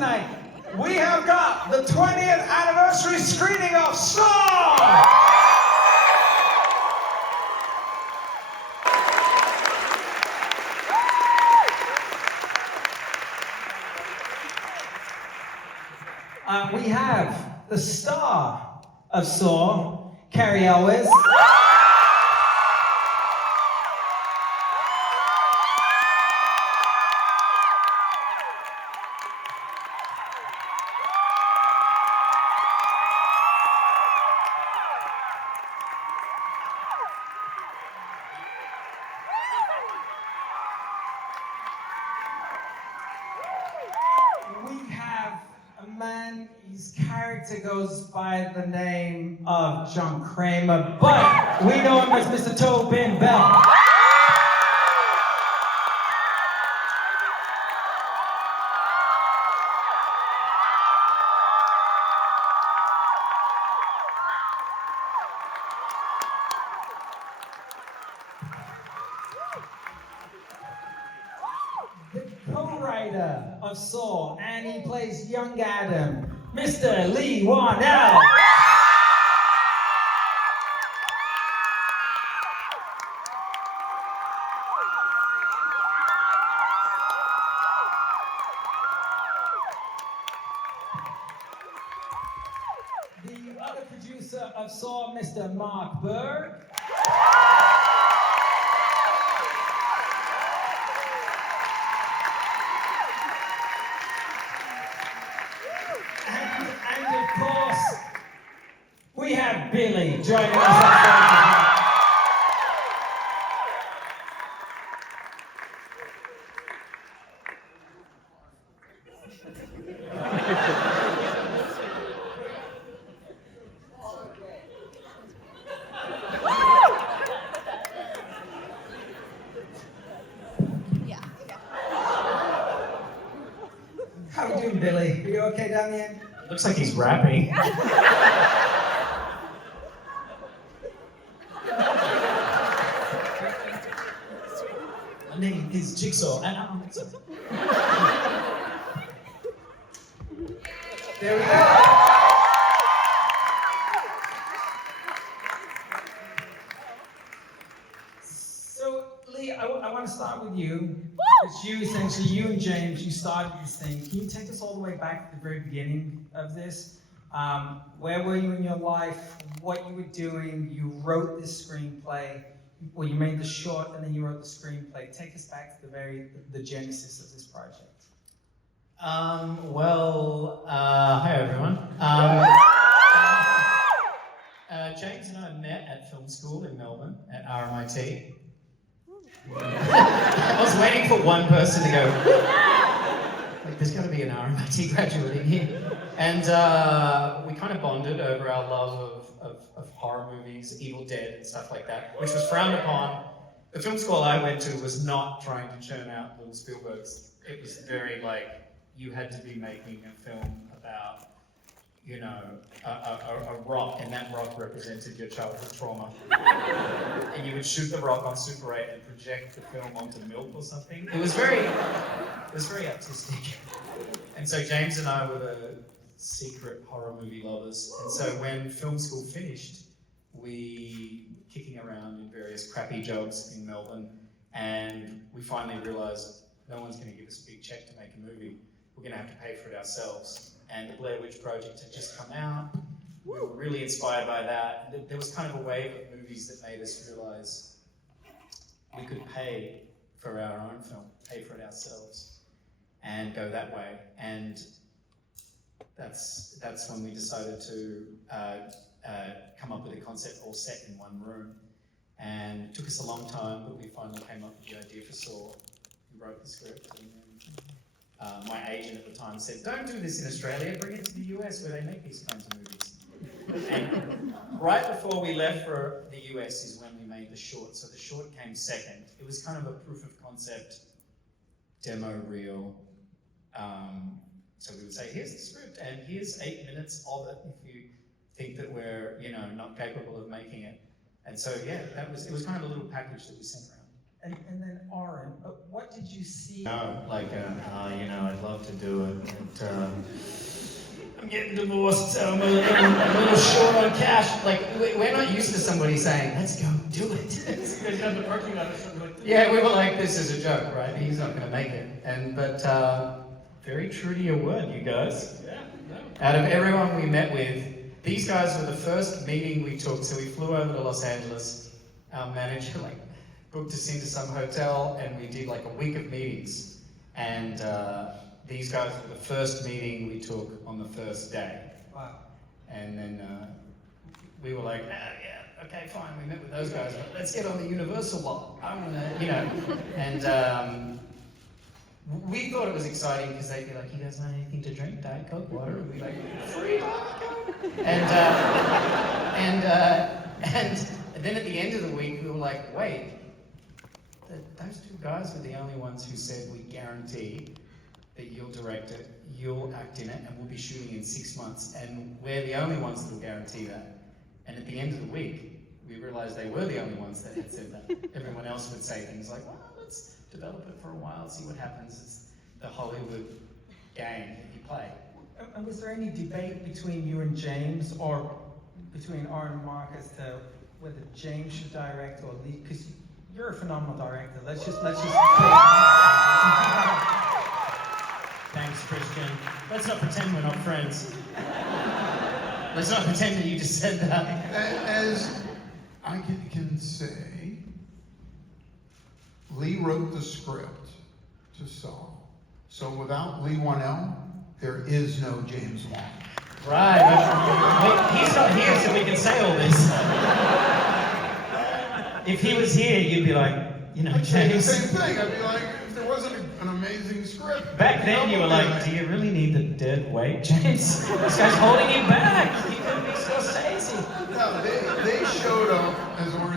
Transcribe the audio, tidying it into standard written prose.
tonight, we have got the 20th anniversary screening of Saw! We have the star of Saw, Cary Elwes. We have a man, his character goes by the name of John Kramer, but we know him as Mr. Tobin Bell. The co-writer of Saw, and he plays young Adam, Mr. Leigh Whannell. The other producer of Saw, Mr. Mark Berg. And of course, we have Billy joining us. How are you doing, Billy? Are you okay down the end? Looks like he's rapping. My name is Jigsaw, and I'm... There we go. So, Leigh, I want to start with you. It's you, essentially, you and James, you started this thing. Can you take us all the way back to the very beginning of this? Where were you in your life? What you were doing? You wrote this screenplay. Well, you made the short, and then you wrote the screenplay. Take us back to the genesis of this project. Hi everyone. James and I met at film school in Melbourne at RMIT. I was waiting for one person to go, like, there's got to be an RMIT graduate in here. And we kind of bonded over our love of horror movies, Evil Dead and stuff like that, which was frowned upon. The film school I went to was not trying to churn out little Spielbergs. It was very like, you had to be making a film about, you know, a rock, and that rock represented your childhood trauma. And you would shoot the rock on Super 8 and project the film onto milk or something. It was very artistic. And so James and I were the secret horror movie lovers. And so when film school finished, we were kicking around in various crappy jobs in Melbourne, and we finally realized no one's going to give us a big check to make a movie. We're going to have to pay for it ourselves. And the Blair Witch Project had just come out. We were really inspired by that. There was kind of a wave of movies that made us realize we could pay for our own film, pay for it ourselves, and go that way. And that's when we decided to come up with a concept all set in one room. And it took us a long time, but we finally came up with the idea for Saw. We wrote the script. And my agent at the time said, don't do this in Australia, bring it to the US where they make these kinds of movies. And right before we left for the US is when we made the short. So the short came second. It was kind of a proof of concept, demo reel. So we would say, here's the script and here's 8 minutes of it if you think that we're, you know, not capable of making it. And so yeah, it was kind of a little package that we sent around. And then Aaron, what did you see? No, like, I'd love to do it. But, I'm getting divorced, so I'm a little short on cash. Like, we're not used to somebody saying, let's go do it. You guys have the parking lot or something like that? Yeah, we were like, this is a joke, right? He's not going to make it. But very true to your word, you guys. Yeah, no. Out of everyone we met with, these guys were the first meeting we took. So we flew over to Los Angeles. Our manager booked us into some hotel, and we did like a week of meetings. And these guys were the first meeting we took on the first day. Wow. And then we were like, yeah, okay, fine. We met with those guys. But let's get on the Universal lot. I want to, And we thought it was exciting because they'd be like, you guys want anything to drink? Diet Coke, water? And we'd be like, free Diet Coke? And then at the end of the week, we were like, wait, those two guys were the only ones who said, we guarantee that you'll direct it, you'll act in it, and we'll be shooting in 6 months. And we're the only ones that will guarantee that. And at the end of the week, we realized they were the only ones that had said that. Everyone else would say things like, well, let's develop it for a while, see what happens. It's the Hollywood game that you play. And was there any debate between you and James, or between Aaron and Mark, as to whether James should direct or Leigh? Because you're a phenomenal director. Let's just. Thanks, Christian. Let's not pretend we're not friends. Let's not pretend that you just said that. As I can say, Leigh wrote the script to Saw. So without Leigh Whannell, there is no James Wan. Right. But he's not here, so we can say all this. If he was here, you'd be like, I'd say the James. same thing. I'd be like, if there wasn't an amazing script. Back then, you were like, do you really need the dead weight, James? This guy's holding you back. You could be Scorsese. No, they showed up as